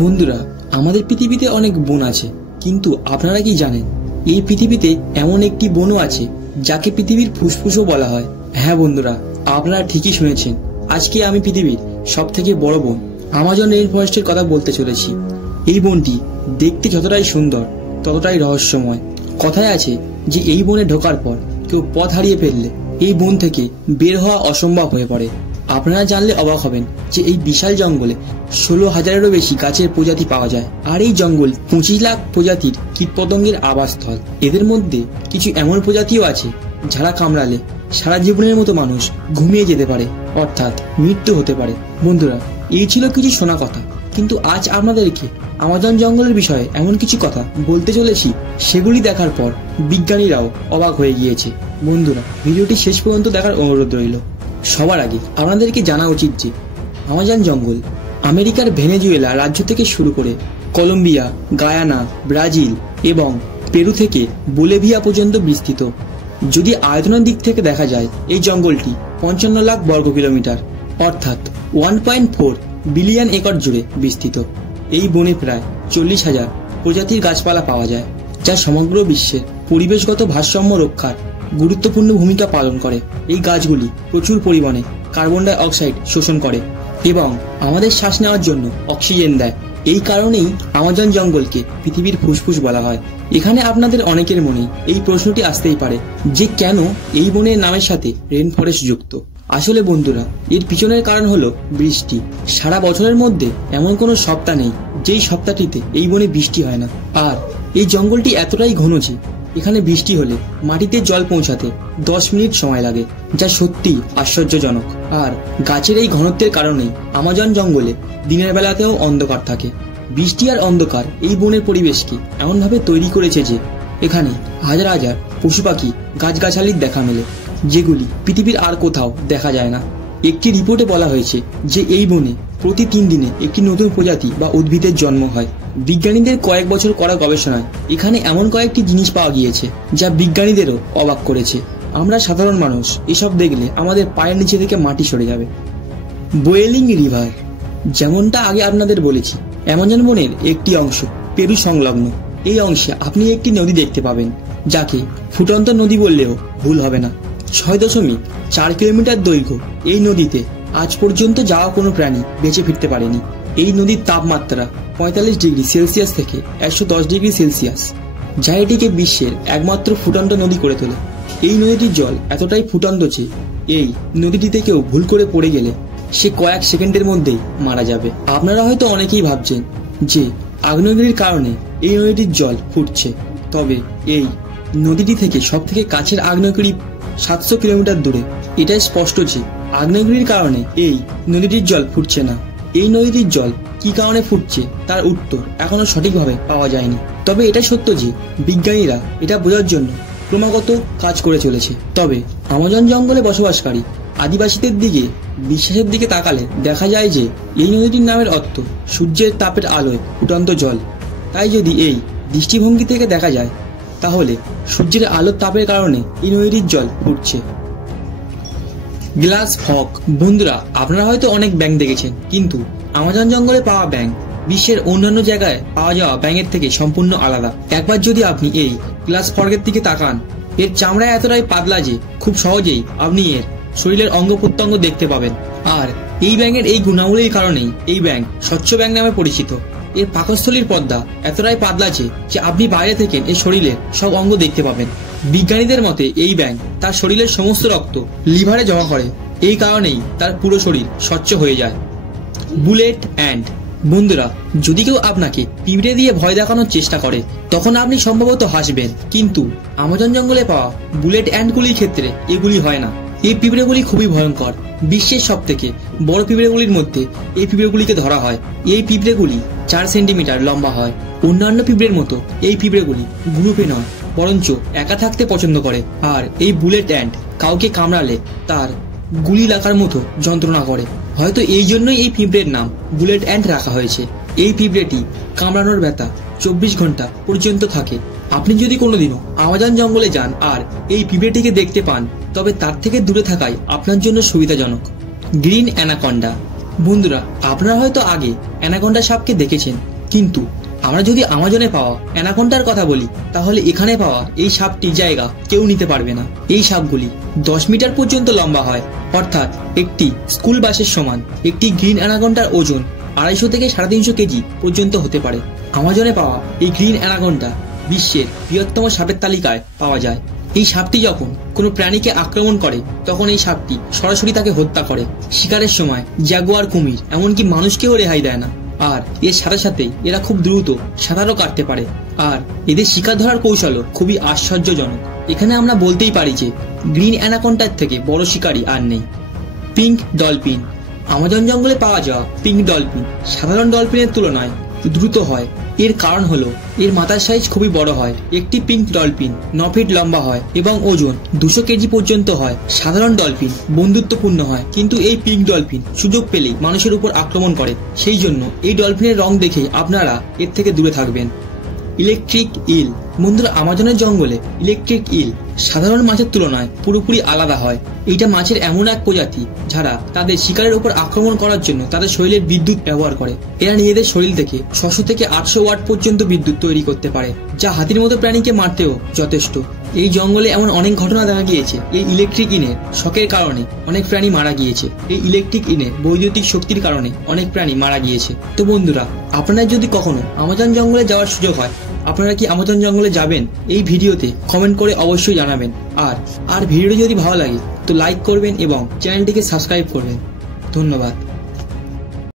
বন্ধুরা, আমাদের পৃথিবীতে অনেক বন আছে, কিন্তু আপনারা কি জানেন এই পৃথিবীতে এমন একটি বনও আছে যাকে পৃথিবীর ফুসফুসও বলা হয়। হ্যাঁ বন্ধুরা, আপনারা ঠিকই শুনেছেন। আজকে আমি পৃথিবীর সব থেকে বড় বন আমাজন রেইন ফরেস্টের কথা বলতে চলেছি। এই বনটি দেখতে যতটাই সুন্দর ততটাই রহস্যময়। কথায় আছে যে এই বনে ঢোকার পর কেউ পথ হারিয়ে ফেললে এই বন থেকে বের হওয়া অসম্ভব হয়ে পড়ে। আপনারা জানলে অবাক হবেন যে এই বিশাল জঙ্গলে 16,000-এরও বেশি গাছের প্রজাতি পাওয়া যায়। আর এই জঙ্গল 25 লাখ প্রজাতির কীটপতঙ্গের আবাসস্থল। এদের মধ্যে কিছু এমন প্রজাতিও আছে যারা কামড়ালে সারা জীবনের মতো মানুষ ঘুমিয়ে যেতে পারে, অর্থাৎ মৃত্যু হতে পারে। বন্ধুরা, এই ছিল কিছু শোনা কথা, কিন্তু আজ আপনাদেরকে আমাজন জঙ্গলের বিষয়ে এমন কিছু কথা বলতে চলেছি সেগুলি দেখার পর বিজ্ঞানীরাও অবাক হয়ে গিয়েছে। বন্ধুরা, ভিডিওটি শেষ পর্যন্ত দেখার অনুরোধ রইল। সবার আগে আপনাদেরকে জানা উচিত যে আমাজন জঙ্গল আমেরিকার ভেনেজুয়েলা রাজ্য থেকে শুরু করে কলম্বিয়া, গায়ানা, ব্রাজিল এবং পেরু থেকে বোলিভিয়া পর্যন্ত বিস্তৃত। যদি আয়তনের দিক থেকে দেখা যায়, এই জঙ্গলটি 55 লাখ বর্গ কিলোমিটার অর্থাৎ 1.4 বিলিয়ন একর জুড়ে বিস্তৃত। এই বনে প্রায় 40,000 প্রজাতির গাছপালা পাওয়া যায়, যা সমগ্র বিশ্বের পরিবেশগত ভারসাম্য রক্ষার গুরুত্বপূর্ণ ভূমিকা পালন করে। এই গাছগুলি প্রচুর পরিমাণে কার্বন ডাই অক্সাইড শোষণ করে এবং আমাদের শ্বাস নেওয়ার জন্য অক্সিজেন দেয়। এই কারণেই আমাজন জঙ্গলকে পৃথিবীর ফুসফুস বলা হয়। এখানে আপনাদের অনেকের মনে এই প্রশ্নটি আসতেই পারে যে কেন এই বনের নামের সাথে রেইন ফরেস্ট যুক্ত। আসলে বন্ধুরা, এর পিছনের কারণ হলো বৃষ্টি। সারা বছরের মধ্যে এমন কোনো সপ্তাহ নেই যেই সপ্তাহটিতে এই বনে বৃষ্টি হয় না। আর এই জঙ্গলটি এতটাই ঘন যে এখানে বৃষ্টি হলে মাটিতে জল পৌঁছাতে 10 মিনিট সময় লাগে, যা সত্যি আশ্চর্যজনক। আর গাছের এই ঘনত্বের কারণেই আমাজন জঙ্গলে দিনের বেলাতেও অন্ধকার থাকে। বৃষ্টি আর অন্ধকার এই বনের পরিবেশকে এমনভাবে তৈরি করেছে যে এখানে হাজার হাজার পশু পাখি, গাছগাছালির দেখা মেলে, যেগুলি পৃথিবীর আর কোথাও দেখা যায় না। একটি রিপোর্টে বলা হয়েছে যে এই বনে প্রতি 3 দিনে একটি নতুন প্রজাতি বা উদ্ভিদের জন্ম হয়। বিজ্ঞানীদের কয়েক বছর করা গবেষণায় এখানে এমন কয়েকটি জিনিস পাওয়া গিয়েছে যা বিজ্ঞানীদেরও অবাক করেছে। আমরা সাধারণ মানুষ এসব দেখলে আমাদের পায়ের নিচে থেকে মাটি সরে যাবে। বোয়েলিং রিভার, যেমনটা আগে আপনাদের বলেছি, আমাজন বনের একটি অংশ পেরু সংলগ্ন। এই অংশে আপনি একটি নদী দেখতে পাবেন, যাকে ফুটন্ত নদী বললেও ভুল হবে না। 6.4 কিলোমিটার দৈর্ঘ্য এই নদীতে আজ পর্যন্ত যাওয়া কোনো প্রাণী বেঁচে ফিরতে পারেনি। এই নদীর তাপমাত্রা 45 ডিগ্রি সেলসিয়াস থেকে 110 ডিগ্রি সেলসিয়াস, যা এটিকে বিশ্বের একমাত্র ফুটন্ত নদী করে তোলে। এই নদীটির জল এতটাই ফুটন্ত যে এই নদীটিতে কেউ ভুল করে পড়ে গেলে সে কয়েক সেকেন্ডের মধ্যেই মারা যাবে। আপনারা হয়তো অনেকেই ভাবছেন যে আগ্নেয়গিরির কারণে এই নদীটির জল ফুটছে, তবে এই নদীটি থেকে সব থেকে কাছের আগ্নেয়গিরি 700 কিলোমিটার দূরে। এটাই স্পষ্ট যে আগ্নেয়গিরির কারণে এই নদীটির জল ফুটছে না। এই নদীটির জল কি কারণে ফুটছে তার উত্তর এখনো সঠিকভাবে পাওয়া যায়নি। তবে এটা সত্য যে বিজ্ঞানীরা এটা বোঝার জন্য ক্রমাগত কাজ করে চলেছে। তবে আমাজন জঙ্গলে বসবাসকারী আদিবাসীদের দিকে বিশ্বাসের দিকে তাকালে দেখা যায় যে এই নদীটির নামের অর্থ সূর্যের তাপের আলোয় ফুটন্ত জল। তাই যদি এই দৃষ্টিভঙ্গি থেকে দেখা যায়, তাহলে সূর্যের আলোর তাপের কারণে এই নদীটির জল ফুটছে। গ্লাস ফক। বন্ধুরা, আপনারা হয়তো অনেক ব্যাঙ দেখেছেন, কিন্তু আমাজন জঙ্গলে পাওয়া ব্যাঙ বিশ্বের অন্যান্য জায়গায় পাওয়া যাওয়া ব্যাঙের থেকে সম্পূর্ণ আলাদা। একবার যদি আপনি এই গ্লাস ফর্কের দিকে তাকান, এর চামড়া এতটাই পাতলা যে খুব সহজেই আপনি এর শরীরের অঙ্গ প্রত্যঙ্গ দেখতে পাবেন। আর এই ব্যাঙের এই গুণাবলীর কারণেই এই ব্যাঙ স্বচ্ছ ব্যাঙ নামে পরিচিত। এর পাকস্থলীর পর্দা এতটাই পাতলা যে আপনি বাইরে থেকে এর শরীরের সব অঙ্গ দেখতে পাবেন। বিজ্ঞানীদের মতে এই ব্যাঙ তার শরীরের সমস্ত রক্ত লিভারে জমা করে, এই কারণেই তার পুরো শরীর স্বচ্ছ হয়ে যায়। Bullet ant. বন্ধুরা, যদি কেউ আপনাকে পিঁপড়ে দিয়ে ভয় দেখানোর চেষ্টা করে, তখন আপনি সম্ভবত হাসবেন, কিন্তু আমাজন জঙ্গলে পাওয়া বুলেট অ্যান্টগুলির ক্ষেত্রে এগুলি হয় না। এই পিঁপড়েগুলি খুবই ভয়ঙ্কর। বিশ্বের সব থেকে বড় পিঁপড়েগুলির মধ্যে এই পিঁপড়েগুলিকে ধরা হয়। এই পিঁপড়েগুলি 4 সেন্টিমিটার লম্বা হয়। অন্যান্য পিঁপড়ের মতো এই পিঁপড়েগুলি গ্রুপে নয়, বরঞ্চ একা থাকতে পছন্দ করে। আর এই বুলেট অ্যান্ট কাউকে কামড়ালে তার গুলি লাগার মতো যন্ত্রণা করে। হয়তো এই জন্যই এই পিঁপড়ের নাম বুলেট অ্যান্ট রাখা হয়েছে। এই পিঁপড়েটি কামড়ানোর ব্যথা 24 ঘন্টা পর্যন্ত থাকে। আপনি যদি কোনোদিনও আমাজন জঙ্গলে যান আর এই পিঁপড়েটিকে দেখতে পান, তবে তার থেকে দূরে থাকাই আপনার জন্য সুবিধাজনক। Green anaconda. বন্ধুরা, আপনারা হয়তো আগে অ্যানাকোন্ডা সাপকে দেখেছেন, কিন্তু আমরা যদি আমাজনে পাওয়া অ্যানাকোন্ডার কথা বলি, তাহলে এখানে পাওয়া এই সাপটির জায়গা কেউ নিতে পারবে না। এই সাপগুলি 10 মিটার পর্যন্ত লম্বা হয়, অর্থাৎ একটি স্কুল বাসের সমান। একটি গ্রিন অ্যানাকোন্ডার ওজন 250 থেকে 350 কেজি পর্যন্ত হতে পারে। আমাজনে পাওয়া এই গ্রিন অ্যানাকোন্ডা বিশ্বের বৃহত্তম সাপের তালিকায় পাওয়া যায়। এই সাপটি যখন কোনো প্রাণীকে আক্রমণ করে, তখন এই সাপটি সরাসরি তাকে হত্যা করে। শিকারের সময় জাগুয়ার, কুমির, এমনকি মানুষকেও রেহাই দেয় না। আর এর সাথে সাথে এরা খুব দ্রুত সাঁতারও কাটতে পারে। আর এদের শিকার ধরার কৌশলও খুবই আশ্চর্যজনক। এখানে আমরা বলতেই পারি যে গ্রিন অ্যানাকোন্ডার থেকে বড় শিকারী আর নেই। Pink dolphin. আমাজন জঙ্গলে পাওয়া যাওয়া পিঙ্ক ডলফিন সাধারণ ডলফিনের তুলনায় দ্রুত হয়। এর কারণ হলো এর মাথার সাইজ খুবই বড় হয়। একটি পিঙ্ক ডলফিন 9 ফিট লম্বা হয় এবং ওজন 200 কেজি পর্যন্ত হয়। সাধারণ ডলফিন বন্ধুত্বপূর্ণ হয়, কিন্তু এই পিঙ্ক ডলফিন সুযোগ পেলেই মানুষের উপর আক্রমণ করে। সেই জন্য এই ডলফিনের রং দেখে আপনারা এর থেকে দূরে থাকবেন। ইলেকট্রিক ইল। বন্ধুরা, আমাজনের জঙ্গলে ইলেকট্রিক ইল সাধারণ মাছের তুলনায় পুরোপুরি আলাদা হয়। এইটা মাছের এমন এক প্রজাতি যারা তাদের শিকারের উপর আক্রমণ করার জন্য তাদের শরীরের বিদ্যুৎ ব্যবহার করে। এরা নিজেদের শরীর থেকে 600 থেকে 800 ওয়াট পর্যন্ত বিদ্যুৎ তৈরি করতে পারে, যা হাতির মতো প্রাণীকে মারতেও যথেষ্ট। এই জঙ্গলে এমন অনেক ঘটনা দেখা গিয়েছে এই ইলেকট্রিক ইনের শকের কারণে অনেক প্রাণী মারা গিয়েছে। এই ইলেকট্রিক ইনের বৈদ্যুতিক শক্তির কারণে অনেক প্রাণী মারা গিয়েছে। তো বন্ধুরা, আপনারা যদি কখনো আমাজন জঙ্গলে যাওয়ার সুযোগ হয়, আপনারা কি আমাজন জঙ্গলে যাবেন? এই ভিডিওতে কমেন্ট করে অবশ্যই জানাবেন। আর ভিডিওটি যদি ভালো লাগে তো লাইক করবেন এবং চ্যানেলটিকে সাবস্ক্রাইব করবেন। ধন্যবাদ।